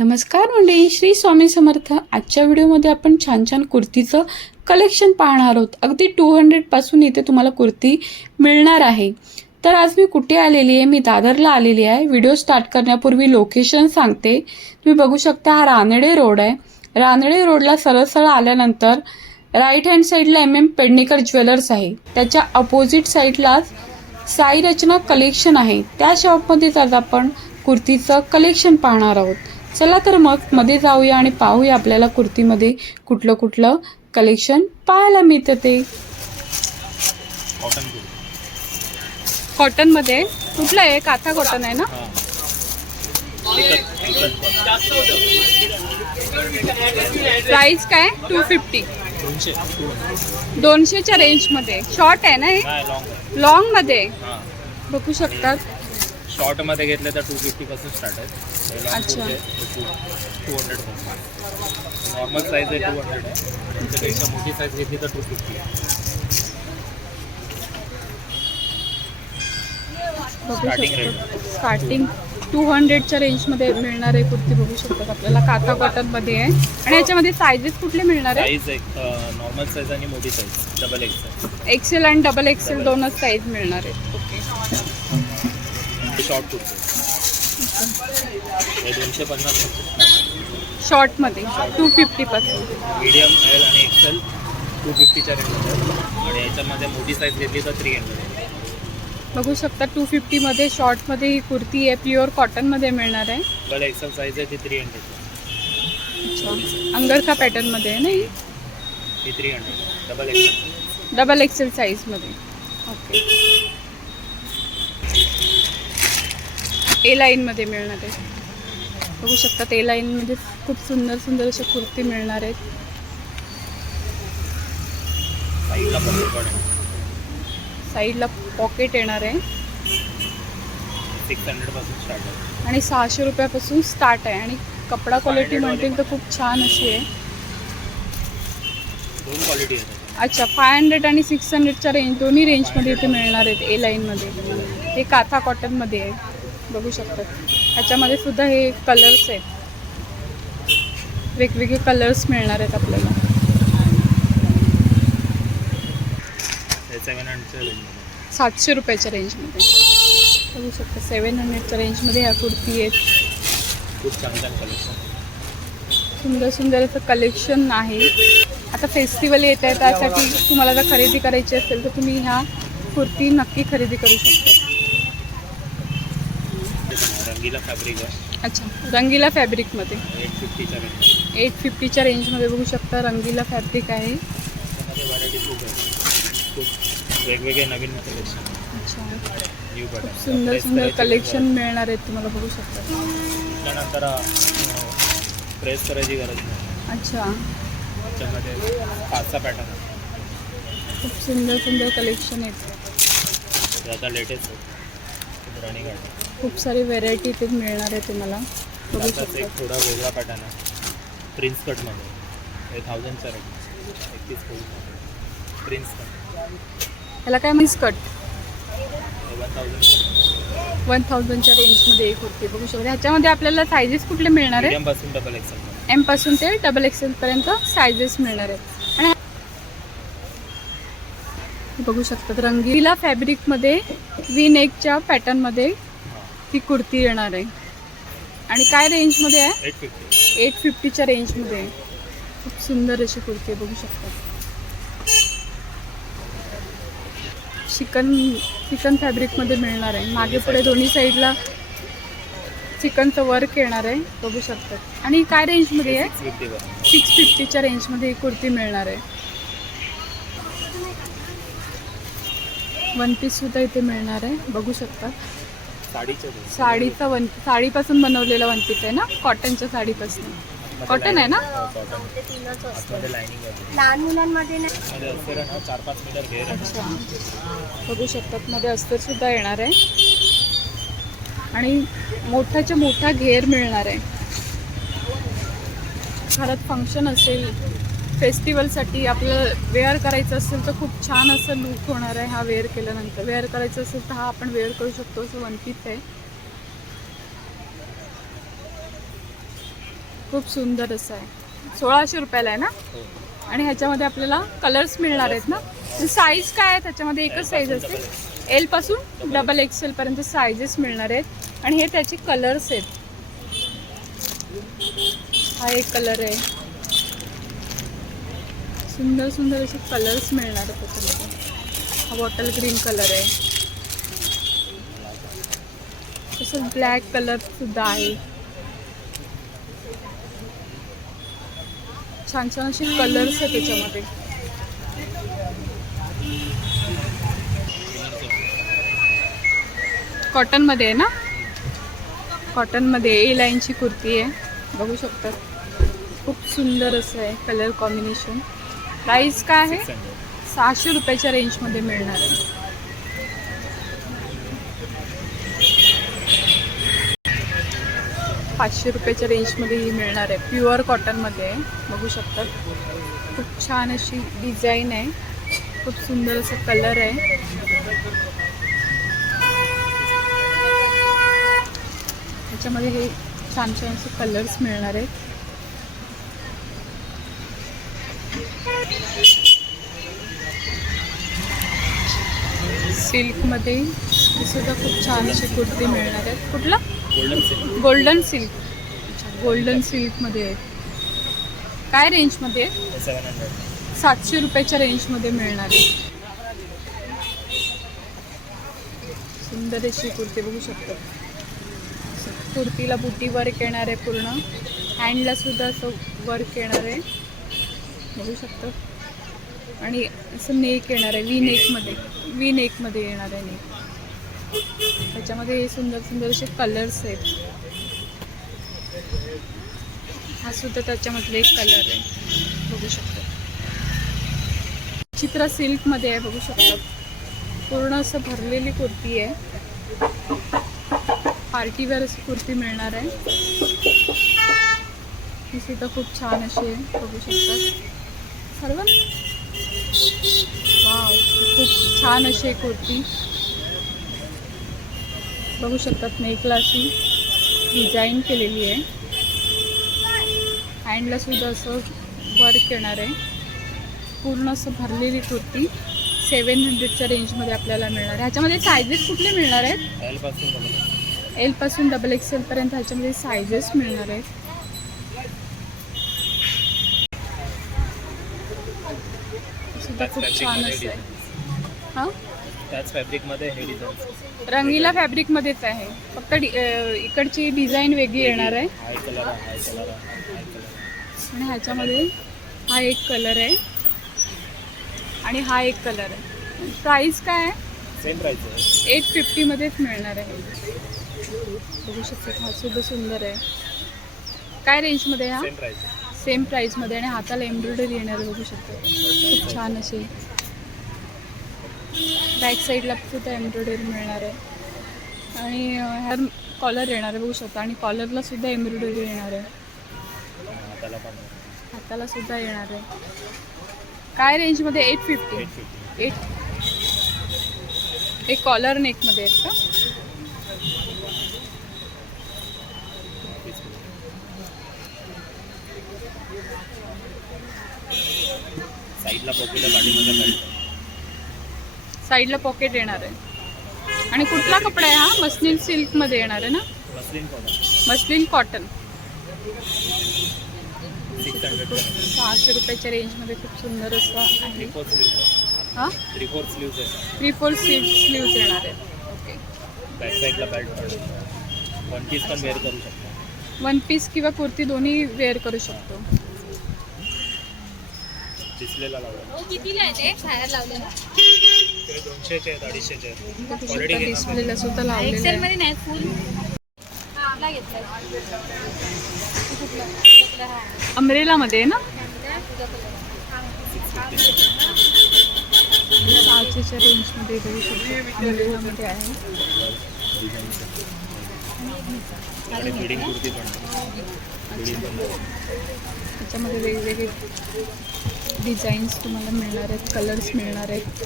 नमस्कार मंडळी श्री स्वामी समर्थ. आजच्या व्हिडिओमध्ये आपण छान छान कुर्तीचं कलेक्शन पाहणार आहोत. अगदी टू हंड्रेडपासून इथे तुम्हाला कुर्ती मिळणार आहे. तर आज मी कुठे आलेली आहे? मी दादरला आलेली आहे. व्हिडिओ स्टार्ट करण्यापूर्वी लोकेशन सांगते. तुम्ही बघू शकता हा रानडे रोड आहे. रानडे रोडला सरळ सरळ आल्यानंतर राईट हँड साईडला एम एम पेडणेकर ज्वेलर्स आहे. त्याच्या अपोजिट साईडलाच साई रचना कलेक्शन आहे. त्या शॉपमध्येच आज आपण कुर्तीचं कलेक्शन पाहणार आहोत. चला तर मग मध्ये जाऊया आणि पाहूया आपल्याला कुर्तीमध्ये कुठलं कुठलं कलेक्शन पाहायला मिळतं ते. कॉटनमध्ये कुठलं आहे? काथा कॉटन आहे ना? प्राइस काय? टू फिफ्टी दोनशे. दोनशेच्या रेंजमध्ये शॉर्ट आहे ना हे? लॉंगमध्ये बघू शकतात. शॉर्टमध्ये घेतलं तर टू फिफ्टीपासून स्टार्ट आहे. अच्छा. टू हंड्रेड नॉर्मल साईज आहे टू हंड्रेड आहे त्याच्यापेक्षा मोठी साईज घेतली तर टू फिफ्टी आहे स्टार्टिंग टू हंड्रेडच्या रेंजमध्ये मिळणार आहे कुर्ती बघू शकतात आपल्याला काथा कॉटनमध्ये आहे. आणि याच्यामध्ये सायझेस कुठले मिळणार आहे? साईज एक नॉर्मल साईज आणि मोठी साईज डबल एक्स एक्सेल आणि डबल एक्सेल दोनच साईज मिळणार आहेत ओके शॉर्ट हे दोनशे पन्नास शॉर्टमध्ये टू फिफ्टीपासून मीडियम एल आणि एक्सेल टू फिफ्टीच्या रेंजमध्ये आणि याच्यामध्ये मोठी साईज घेतली तर थ्री हंड्रेड बघू शकता टू फिफ्टीमध्ये शॉर्टमध्ये ही कुर्ती आहे प्युअर कॉटनमध्ये मिळणार आहे. डबल एक्सेल साईज आहे ती थ्री हंड्रेड अच्छा. अंगरखा पॅटर्नमध्ये आहे ना ही? ही three hundred double XL double XL साईजमध्ये ओके ए लाईनमध्ये मिळणार आहे. बघू शकतात ए लाईनमध्ये खूप सुंदर सुंदर अशा कुर्ती मिळणार आहेत. साईडला पॉकेट येणार आहे. आणि सहाशे रुपयापासून स्टार्ट आहे. आणि कपडा क्वालिटी 500 म्हणतील तर खूप छान अशी आहे. दोन क्वालिटी अच्छा फाय हंड्रेड आणि सिक्स हंड्रेडच्या रेंज दोन्ही रेंजमध्ये इथे मिळणार आहेत ए लाईनमध्ये हे काथा कॉटनमध्ये आहे. बघू शकतात. ह्याच्यामध्ये सुद्धा हे कलर्स आहेत. वेगवेगळे कलर्स मिळणार आहेत आपल्याला. सातशे रुपयाच्या रेंजमध्ये बघू शकता सेवन हंड्रेडच्या रेंजमध्ये ह्या कुर्ती आहेत. खूप सुंदर सुंदर असं कलेक्शन आहे. आता फेस्टिवल येत आहे त्यासाठी तुम्हाला जर खरेदी करायची असेल तर तुम्ही ह्या कुर्ती नक्की खरेदी करू शकता. रंगीला फॅब्रिक आहे. अच्छा रंगीला फॅब्रिकमध्ये एट फिफ्टीच्या रेंज एट फिफ्टीच्या रेंजमध्ये बघू शकता रंगीला फॅब्रिक आहे. त्यामध्ये व्हरायटी खूप आहे. खूप वेगवेगळे नवीन कलेक्शन अच्छा. न्यू खूप पॅटर्न सुंदर सुंदर कलेक्शन मिळणार आहेत तुम्हाला बघू शकता. त्यानंतर प्रेस करायची गरज नाही. अच्छा. त्याच्यामध्ये पाचचा पॅटर्न खूप सुंदर सुंदर कलेक्शन आहेत ते आता लेटेस्ट आहे. खूप सारी व्हेरायटी इथे मिळणार आहे तुम्हाला. बघू एक शकता. थोडा वेगळा पॅटर्न आहे. प्रिन्स कटमध्ये हे थाउजंडचा रेट एकतीस प्रिन्स कट ह्याला काय means cut one thousand one थाउजंडच्या रेंजमध्ये एक कुर्ती. बघू शकता. ह्याच्यामध्ये आपल्याला सायझेस कुठले मिळणार आहे मीडियमपासून डबल एक्सेल एमपासून ते डबल एक्सेलपर्यंत सायझेस मिळणार आहेत आणि हे बघू शकतात. रंगीला फॅब्रिकमध्ये वी नेकच्या पॅटर्नमध्ये ती कुर्ती येणार आहे. आणि काय रेंजमध्ये आहे? एट फिफ्टीच्या रेंजमध्ये आहे. खूप सुंदर अशी कुर्ती आहे बघू शकतात. चिकन चिकन फॅब्रिकमध्ये मिळणार आहे. मागे पुढे दोन्ही साईडला चिकनचं वर्क येणार आहे बघू शकतात. आणि काय रेंजमध्ये आहे? सिक्स सिक्स फिफ्टीच्या रेंजमध्ये ही कुर्ती मिळणार आहे. वन पीस सुद्धा इथे मिळणार आहे. बघू शकता. साडीचे वन साडीपासून बनवलेला वन पीस आहे ना? कॉटनच्या साडीपासून. कॉटन आहे ना? लहान मुलांमध्ये ना मध्ये असते ना चार पाच मीटर घेर आहे. अच्छा. बघू शकतात. मध्ये अस्तर सुद्धा येणार आहे. आणि मोठाच्या मोठा घेर मिळणार आहे. घरात फंक्शन असेल. फेस्टिवलसाठी आपल्याला वेअर करायचं असेल तर खूप छान असं लूक होणार आहे हा वेअर केल्यानंतर. वेअर करायचं असेल तर हा आपण वेअर करू शकतो असं वन पीस आहे. खूप सुंदर असं आहे. सोळाशे रुपयाला आहे ना? हो. आणि ह्याच्यामध्ये आपल्याला कलर्स मिळणार आहेत ना? साईज काय आहे त्याच्यामध्ये? एकच साईज असते एलपासून डबल एक्सेल पर्यंत साईजेस मिळणार आहेत. आणि हे त्याचे कलर्स आहेत. हा एक कलर आहे. सुंदर सुंदर असे कलर्स मिळणार आहेत त्याच्यामध्ये. हा बॉटल ग्रीन कलर आहे. तसंच ब्लॅक कलर सुद्धा आहे. छान छान असे कलर्स आहेत त्याच्यामध्ये. कॉटनमध्ये आहे ना? कॉटनमध्ये ए लाईनची कुर्ती आहे. बघू शकतात खूप सुंदर असं आहे कलर कॉम्बिनेशन प्राईस काय आहे? सहाशे रुपयाच्या रेंजमध्ये मिळणार आहे. पाचशे रुपयाच्या रेंजमध्ये ही मिळणार आहे. प्युअर कॉटनमध्ये आहे. बघू शकतात खूप छान अशी डिझाईन आहे. खूप सुंदर असं कलर आहे. त्याच्यामध्ये हे छान छान असे कलर्स मिळणार आहेत. सिल्कमध्ये हे सुद्धा खूप छान अशी कुर्ती मिळणार आहेत. कुठलं? गोल्डन सिल्क गोल्डन सिल्क अच्छा गोल्डन सिल्कमध्ये आहेत. काय रेंजमध्ये आहे सेवन हंड्रेड सातशे रुपयाच्या रेंजमध्ये मिळणार आहे सुंदर अशी कुर्ती बघू शकतो. कुर्तीला बुटी वर्क येणार आहे पूर्ण. हँडला सुद्धा असं वर्क येणार आहे. बघू शकतो. आणि असं नेक येणार आहे वी नेकमध्ये वी नेकमध्ये येणार आहे नेक. त्याच्यामध्ये सुंदर सुंदर असे कलर्स आहेत. हा सुद्धा त्याच्यामधले एक कलर आहे. बघू शकतो. चित्र सिल्कमध्ये आहे बघू शकता. पूर्ण असं भरलेली कुर्ती आहे. पार्टीवेअर अशी कुर्ती मिळणार आहे. ही सुद्धा खूप छान अशी आहे बघू शकतात. सर्व? वाव खूप छान अशी कुर्ती. बघू शकतात नेकला अशी डिझाईन केलेली आहे. हँडला सुद्धा असं वर्क येणार आहे. पूर्ण असं भरलेली कुर्ती. सेवन हंड्रेडच्या रेंजमध्ये आपल्याला मिळणार आहे. ह्याच्यामध्ये सायझेस कुठले मिळणार आहेत? एलपासून बघा एलपासून डबल एक्सेलपर्यंत ह्याच्यामध्ये सायझेस मिळणार आहेत. त्याच खूप छान फॅब्रिकमध्ये असं आहे. हां? त्याच फॅब्रिकमध्ये हे डिझाईन रंगीला फॅब्रिकमध्येच आहे. फक्त डि- अं, इकडची डिझाईन वेगळी येणार आहे. हाय कलर आहे हाय कलर आहे हाय कलर आणि ह्याच्यामध्ये हा एक कलर आहे. आणि हा एक कलर आहे. प्राईस काय आहे? सेम प्राईस आहे. एट फिफ्टीमध्येच मिळणार आहे. बघू शकता हा सुद्धा सुंदर आहे. काय रेंजमध्ये आहे हा? सेम प्राईस आहे. सेम प्राईजमध्ये आणि हाताला एम्ब्रॉयडरी येणार बघू शकतो. खूप छान अशी बॅक साईडला सुद्धा एम्ब्रॉयडरी मिळणार आहे. आणि ह्या कॉलर येणार आहे बघू शकता. आणि कॉलरला सुद्धा एम्ब्रॉयडरी येणार आहे. हाताला सुद्धा येणार आहे. काय रेंजमध्ये एट फिफ्टी एट एक कॉलर नेकमध्ये आहेत का? साईडला पॉकेट बेल्ट साईडला पॉकेट येणार आहे. आणि कुठला कपडा आहे हा? मस्लिन सिल्कमध्ये येणार आहे ना? मस्लिन कॉटन मस्लिन कॉटन सहाशे रुपयाच्या रेंजमध्ये खूप सुंदर असं आहे. थ्री फोर स्लीव्ज आहे. हां? थ्री फोर स्लीव्ज आहे. थ्री फोर स्लीव स्लीव्ज येणार आहेत ओके बॅक साईडला बेल्ट पण वन पीस पण वेअर करू शकता. वन पीस किंवा कुर्ती दोन्ही वेअर करू शकतो. डिस्प्लेला लावला. कितीला आहे ते? बाहेर लावलेलं. ते दोनशेचे आहेत अडीचशेचे आहेत. घेतलं. डिस्प्लेला सुद्धा लावलेलं एक्सेल आहे मध्ये नाही फुल हा घेतलाय. अमरेलामध्ये आहे ना? सहाशेच्या रेंजमध्ये बघू शकतो अमरेलामध्ये आहे. आणि फिडिंग कुर्ती पण. फिडिंग पण. त्याच्यामध्ये वेगवेगळे डिझाईन्स तुम्हाला मिळणार आहेत कलर्स मिळणार आहेत.